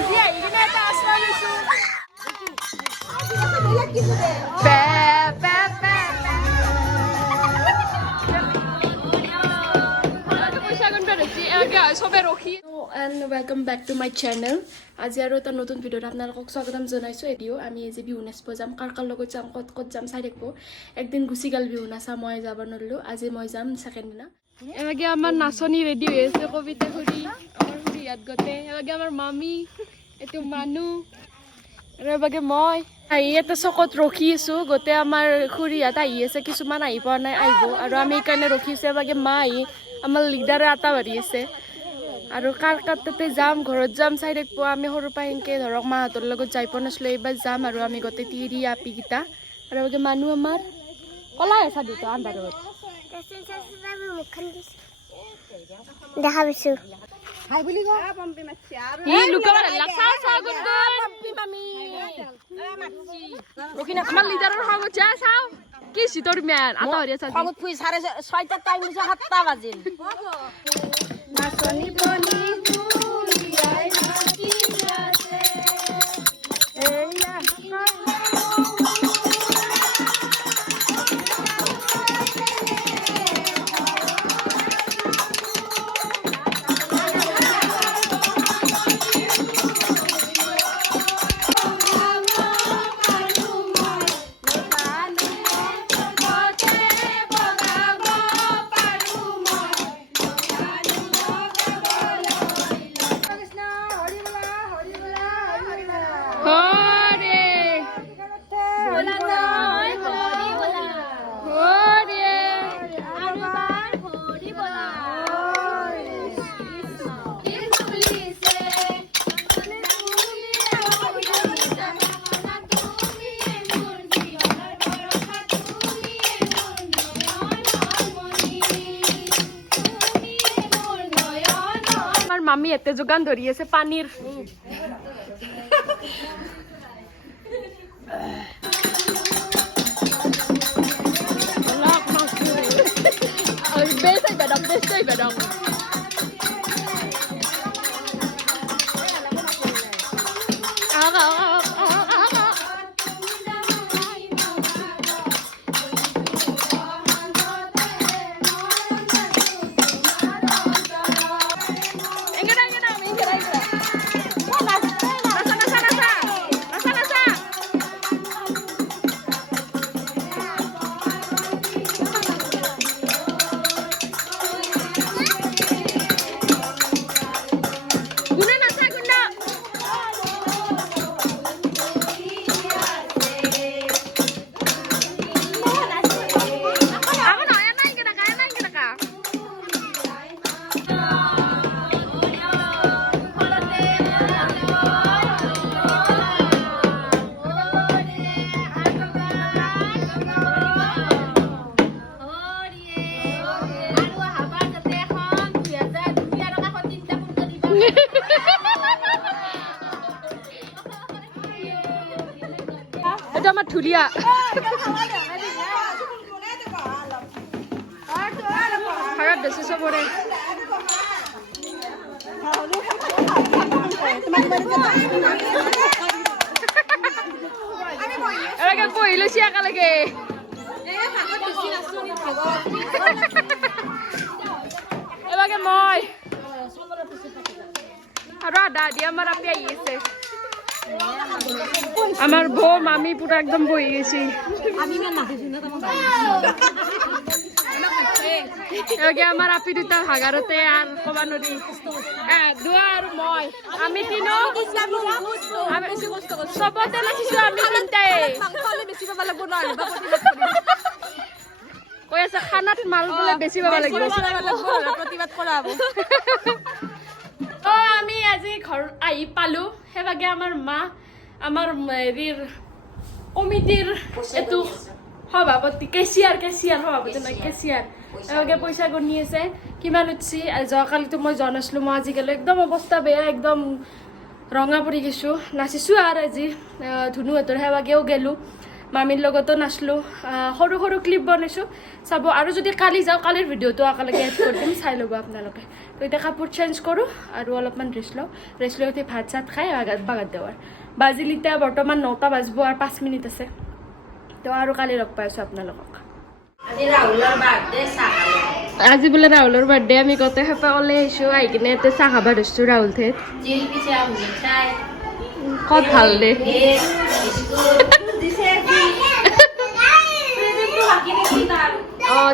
ভিজি আহি কিনে এটা আশ্ৰয় লৈছো and welcome back to my channel. আজি আৰু এটা নতুন ভিডিঅ'ত আপোনালোকক স্বাগতম জনাইছো। এদিও আমি এই যে বিহু নাচিব যাম, কাৰ কাৰ লগত যাম, ক'ত ক'ত যাম চাই থাকিব। একদিন গুচি গ'ল বিহু নাচা, মই যাব নোৱাৰিলো। আজি মই যাম ছেকেণ্ড দিনা। এবাগে আমাৰ নাচনি ৰেডি হৈ আছে, কবিতা খুৰী আমাৰ খুৰী ইয়াত গতে। এবাগে আমাৰ মামী, এইটো মানুহ, আৰু এবাগে মই আহি এটা চকত ৰখি আছো। গোটেই আমাৰ খুৰী ইয়াত আহি আছে, কিছুমান আহি পোৱা নাই, আহিব। আৰু আমি সেইকাৰণে ৰখিছো। এবাগে মা আহি আমাৰ লিডাৰে আটা বাঢ়ি আছে। আৰু কাৰ কাৰ তাতে যাম, ঘৰত যাম চাই থাকিব। আমি সৰুৰ পৰা সেনেকৈ ধৰক মাহঁতৰ লগত যাই পোৱা নাছিলোঁ, এইবাৰ যাম। আৰু আমি গোটেই তিৰি আপিকেইটা আৰু এবাগে মানুহ আমাৰ কলাই আছা দুটা আন্ধাৰত দেখা পাইছো। হাই বুলি কও পম্পি মাছি আৰু ই লুকাবা লাগছা চা গুনগুন পম্পি মামি ৰকিনা আমাৰ লিডাৰৰ হাগত যা চাও কি সিতৰ ম্যান আতা হৰি আছে হাগত ফুই 6:30 টাইম দিছে 7টা বাজিল নাচনি বনি ফুলিয়াই নাচি আছে এইয়া মামি এতে যোগান ধৰি আছে পানীৰ বেচাই বেদাম এটা আমার ঠুলিয়া খারাপ বেশি সবরে এলাকা কইলো সিয়াকা লাগে এলাকা মই আর দাদি আমার আপনি আইছে আমার বউ মামি পুরো একদম বই গেছি আমার আপি দুটা ভাগারতে আর কবা নদী দুয়া আর মই আমি তিনো সবতে নাচিছো আমি তিনটাই কৈ আছে খানাত মাল বলে বেছি পাব লাগিব প্ৰতিবাদ কৰা হ'ব আমি আজি ঘৰ আহি পালো হেবাগে আমাৰ মা আমাৰ হেৰিৰ কমিটিৰ এটো সভাপতি কেচিয়াৰ সভাপতি নহয় কেচিয়াৰ এবাগে পইচা গণি আছে কিমান উঠছি যোৱাকালিতো মই যোৱা নাছিলোঁ মই আজিকালি একদম অৱস্থা বেয়া একদম ৰঙা পৰি গৈছোঁ নাচিছোঁ আৰু আজি ধুনুহঁতৰ সেৱাগেও গেলোঁ মামীৰ লগতো নাচলোঁ সৰু সৰু ক্লিপ বনাইছোঁ চাব আৰু যদি কালি যাওঁ কালিৰ ভিডিঅ'টো একেলগে এড কৰি দিম চাই ল'ব আপোনালোকে তো এতিয়া কাপোৰ চেঞ্জ কৰোঁ আৰু অলপমান ৰেষ্ট লৈ উঠি ভাত চাত খাই বাগাত দেৱাৰ বাজিল এতিয়া বৰ্তমান 9টা বাজিব আৰু 5 মিনিট আছে তো আৰু কালি লগ পাই আছোঁ আপোনালোকক আজি বোলে ৰাহুলৰ বাৰ্থডে আমি গোটেই হেঁপা ওলাই আহিছোঁ আহি কিনে এতিয়া চাহ খাব ধৰিছোঁ ৰাহুল ঠেত ক'ত ভাল দে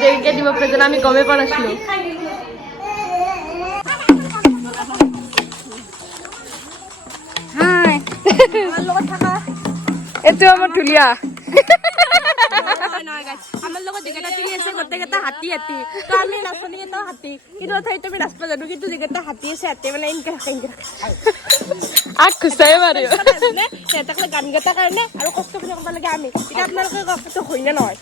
দেৰিকে দিব প্ৰেজেণ্ট আমি গমেই পোৱা নাছিলোঁ এইটো আমাৰ ধুলীয়া আমার লগত যেটা টিভি আছে গোটেইকেইটা হাতী হাতী তো আমি নাচনীকেইটা হাতী কিন্তু ঠাইত আমি নাচবা জানো কিন্তু যেটা হাতী আছে হাতী মানে ইনকে আগ খুচাই মাৰিব সিহঁতক গান কেইটাৰ কাৰণে আৰু কষ্ট কৰি কৰিব লাগে আমি এতিয়া আপোনালোকে কষ্ট হয় নে নহয়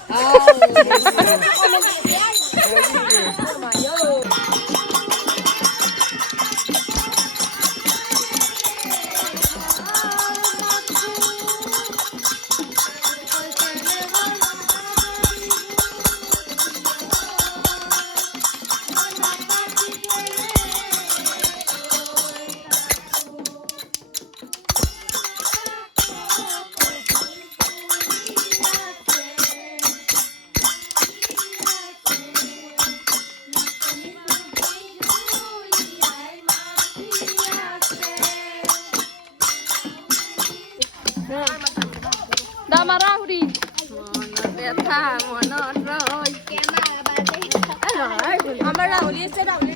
Damarahuri. আমাৰ ৰাহুলি আছে ৰাহুলি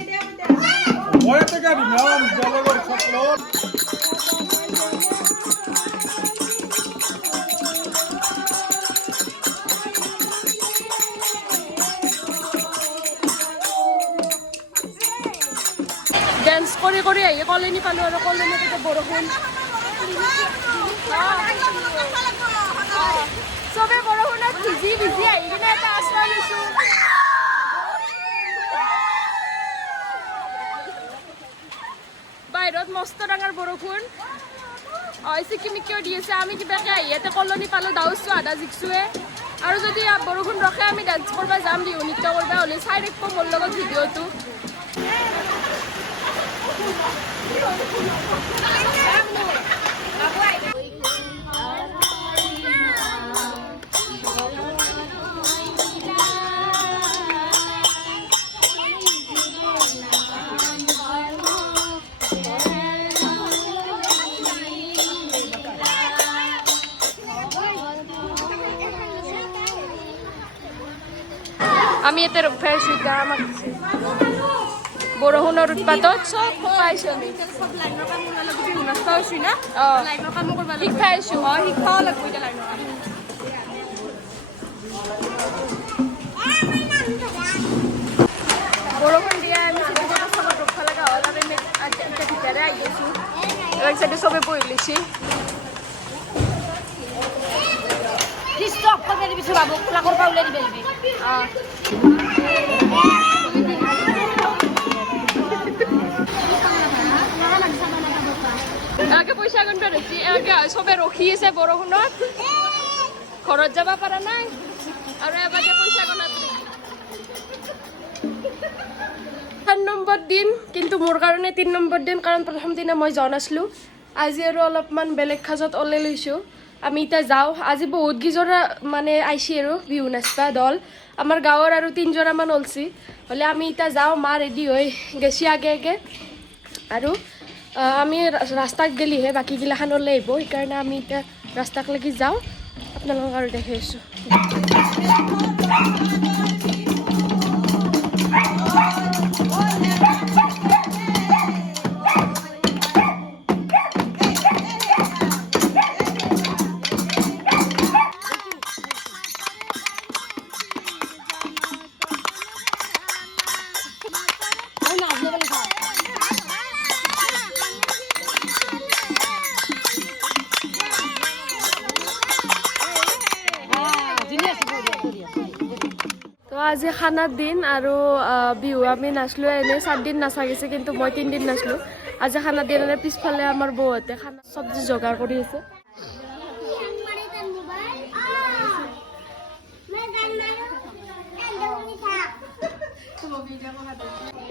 ডান্স কৰি আহি কলনি পালো আৰু কলনিতে বৰষুণ চবে বৰষুণত ভিজি আহি কিনে এটা আশ্ৰয় লৈছো বাহিৰত মস্ত ডাঙৰ বৰষুণ চিকিমিকিও দি আছে আমি কিবাকে আহি ইয়াতে কলনি পালো দাউছো আধা জিকছোৱে আৰু যদি বৰষুণ ৰখে আমি ডান্স কৰিব যাম বিহু নৃত্য কৰিব হ'লে চাই থাকিব মোৰ লগত ভিডিঅ'টো আমি ইয়াতে ৰখাই আছো এতিয়া আমাক বৰষুণৰ উৎপাতত চব পাইছো আমি সব লাইনৰ কাম কৰিব লাগিব বিহু নাচবা হৈছি না লাইনৰ কাম কৰিব লাগিব শিক্ষা আছো শিক্ষাও লাগিব এতিয়া লাইনৰ কাম বৰষুণ দিয়া আমি চবত ৰখা লগা হ'ল আৰু এতিয়া ভিতৰে আহি গৈছো এক চাইডে চবে বহি লৈছে স্টপ কৰি দিবি বাবু লাকৰ পৰা উলাই দিবি একে পইচা গণবা ধৰিছে একে চবে ৰখি আছে বৰষুণত ঘৰত যাব পৰা নাই আৰু এবাকে পইচা গণাত 3 নম্বৰ দিন কিন্তু মোৰ কাৰণে 3 নম্বৰ দিন কাৰণ প্ৰথম দিনা মই যোৱা নাছিলোঁ আজি আৰু অলপমান বেলেগ সাজত ওলাই লৈছোঁ আমি এতিয়া যাওঁ আজি বহুত কেইজোৰা মানে আইছি আৰু বিহু নাচবা দল আমাৰ গাঁৱৰ আৰু 3জোৰামান ওলছি হ'লে আমি এতিয়া যাওঁ মা ৰেডি হৈ গেছি আগে আৰু আমি ৰাস্তাত গেলিহে বাকীগিলাখান ওলাই আহিব সেইকাৰণে আমি এতিয়া ৰাস্তাক লাগি যাওঁ আপোনালোকক আৰু দেখাই আছোঁ তো আজি খানাৰ দিন আৰু বিহু আমি নাচলোঁ এনেই 7 দিন নাচা গৈছে কিন্তু মই 3 দিন নাচলোঁ আজি খানাৰ দিন এনে পিছফালে আমাৰ বৌহঁতে খানা চব্জি যোগাৰ কৰি আছে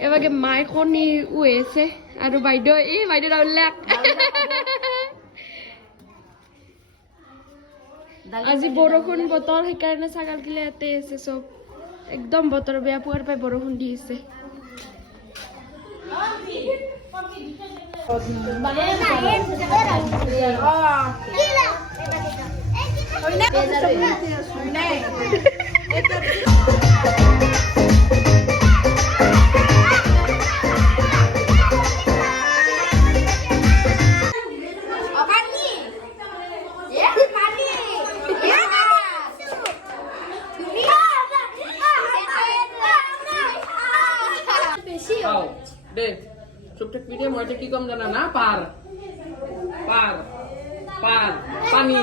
এবাগে মায়ে কণী উয়েছে আৰু বাইদেউ উল্লেখ আজি বৰষুণ বতৰ সেইকাৰণে ছাগাল গিলা ইয়াতে আছে চব একদম বতৰ বেয়া পুৱাৰ পাই বৰষুণ দি আছে দে চুপচাপ পিঠে মই কি কম জানা না পার পার পার পানি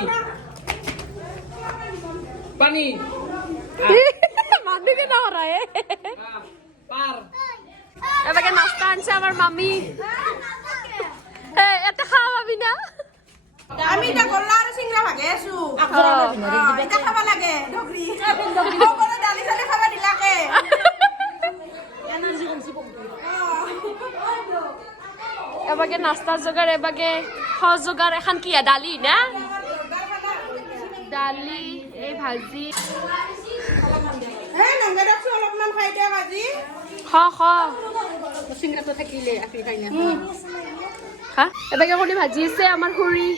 পানি মাম্মি কে না হরায় পার এবারে নাস্তা আনছে আমার মাম্মি এতে খাওয়াবি না আমি এটা গল্লা আৰু সিংৰা ভাগে আছো এটা খাবা লাগে ডগৰি ওপৰত দালি চালি খাবা দিলাকে এবাৰে নাস্তা জোগাৰ এবাৰে সজোগাৰ এখন কি দালি না দালি এই ভাজি হে নংগা দাকছো অলপমান খাই দিয়া ভাজি খ সিংৰাটো থাকিলে আপি খাই না হা এবাৰে কণী ভাজি আছে আমাৰ খুৰী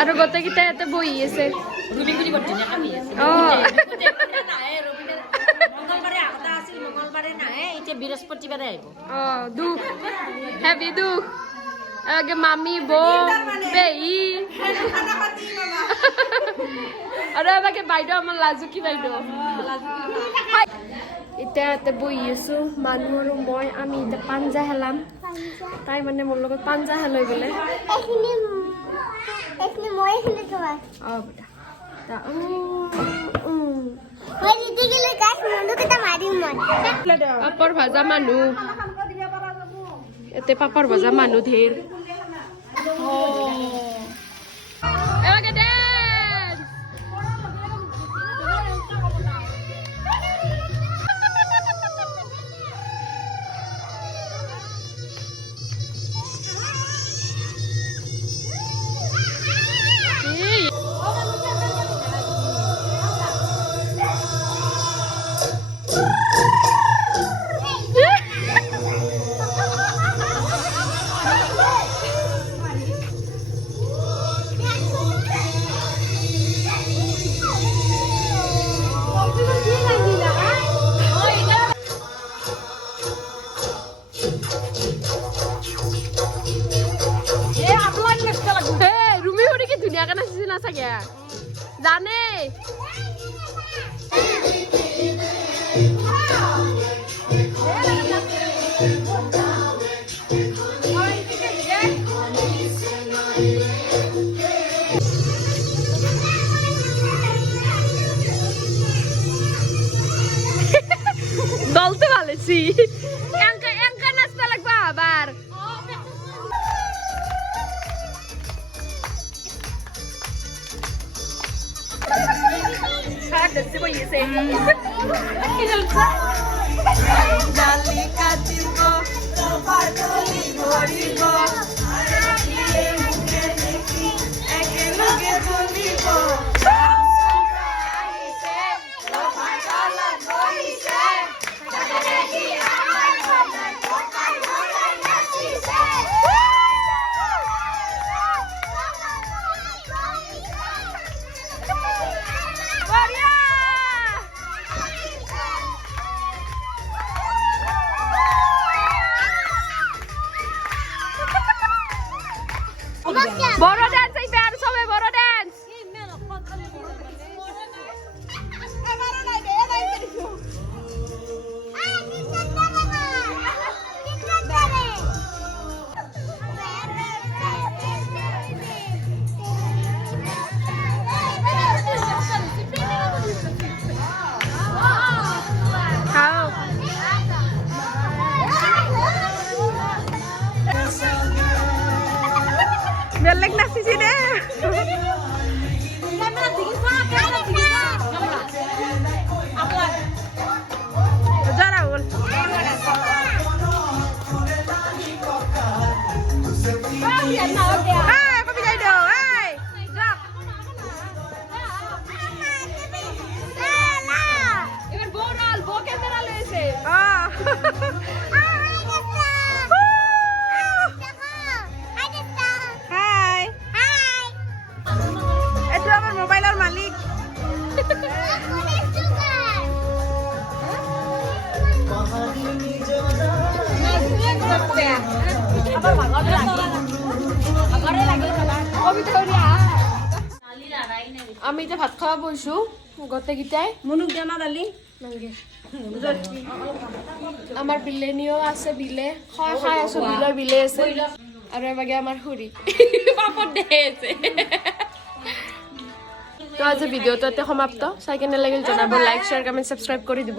আৰু গোটেইকেইটা ইয়াতে বহি আছে বৃহস্পতিবাৰে আহিব দুখ হেভি দুখ আগে মামি বৌ পেহী আৰু এবাকে বাইদেউ আমাৰ লাজুকী বাইদেউ এতিয়া ইয়াতে বহি আছো মানুহ আৰু মই আমি এতিয়া পাঞ্জা খেলাম তাই মানে মোৰ লগত পাঞ্জা খেলাই বোলে পাপৰ ভাজা মানুহ ইয়াতে পাপৰ ভাজা মানুহ ধেৰ এবাকে ডেন্স জানে দলতে ভালেছি এঙ্কা নাচতে লাগবে আবার বড় ডান্স এই প্যার সবে বড় ডান্স খাও বেলেগ নাচিছে কবি যাই দিও এই যাক এবার বউ ক্যামেরা লইছে হাই এটা আমার মোবাইলের মালিক আমি এতিয়া ভাত খাওয়া বইছো গোটেইকেইটাই মনুক জানা দালি আমার বিলেনিও আছে বিলে খাই আছো বিলৰ বিলে আছে আৰু এবাগে আমাৰ খুৰী পাপত দেছে তো আজি ভিডিওটো সমাপ্ত চাই কেনে লাগিল জনাব লাইক শ্বেয়াৰ কমেণ্ট ছাবস্ক্ৰাইব কৰি দিব